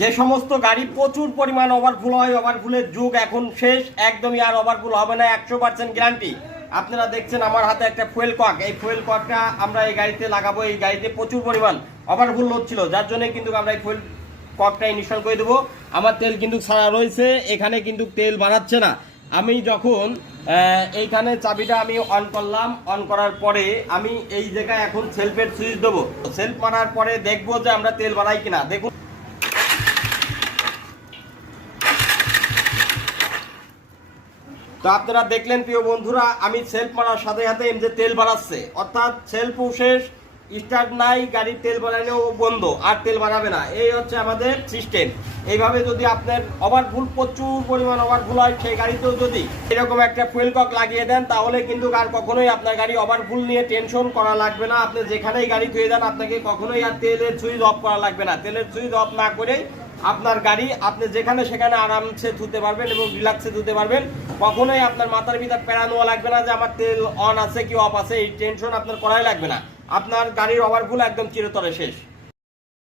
যে সমস্ত গাড়ি প্রচুর পরিমাণ ওভারফুল হয়, ওভারফুলের যুগ এখন শেষ, একদমই আর ওভারফুল হবে না, 100% গ্যারান্টি। আপনারা দেখছেন আমার হাতে একটা ফুয়েল কক, এই ফুয়েল ককটা আমরা এই গাড়িতে লাগাবো। এই গাড়িতে প্রচুর পরিমাণ ওভারফুল হচ্ছিল, যার জন্য কিন্তু আমরা এই ফুয়েল ককটা ইনস্টল করে দেবো। আমার তেল কিন্তু ছাড়া রয়েছে, এখানে কিন্তু তেল বাড়াচ্ছে না। আমি যখন এইখানে চাবিটা আমি অন করলাম, অন করার পরে আমি এই জায়গায় এখন সেলফের সুইচ দেবো। সেলফ মারার পরে দেখবো যে আমরা তেল বাড়াই কিনা। দেখুন, তো আপনারা দেখলেন প্রিয় বন্ধুরা, আমি সেলফ মারার সাথে সাথে যে তেল বাড়াচ্ছে, অর্থাৎ সেলফ শেষ, স্টার্ট নাই, গাড়ির তেল বাড়ালেও বন্ধ, আর তেল বাড়াবে না। এই হচ্ছে আমাদের সিস্টেম। এইভাবে যদি আপনার ওভারফুল প্রচুর পরিমাণ ওভারফুল হয়, সেই গাড়িতেও যদি এরকম একটা ফুয়েল কক লাগিয়ে দেন, তাহলে কিন্তু আর কখনোই আপনার গাড়ি ওভারফুল নিয়ে টেনশন করা লাগবে না। আপনি যেখানেই গাড়ি ধুয়ে দেন, আপনাকে কখনোই আর তেলের সুইচ অফ করা লাগবে না। তেলের সুইচ অফ না করে আপনার গাড়ি আপনি যেখানে সেখানে আরামসে ধুতে পারবেন এবং রিল্যাক্সে ধুতে পারবেন। কখনোই আপনার মাথার ভিতর প্যারা নেওয়া লাগবে না যে আমার তেল অন আছে কি অফ আছে, এই টেনশন আপনার করাই লাগবে না। আপনার গাড়ির ওভারফুল একদম চিরতরে শেষ।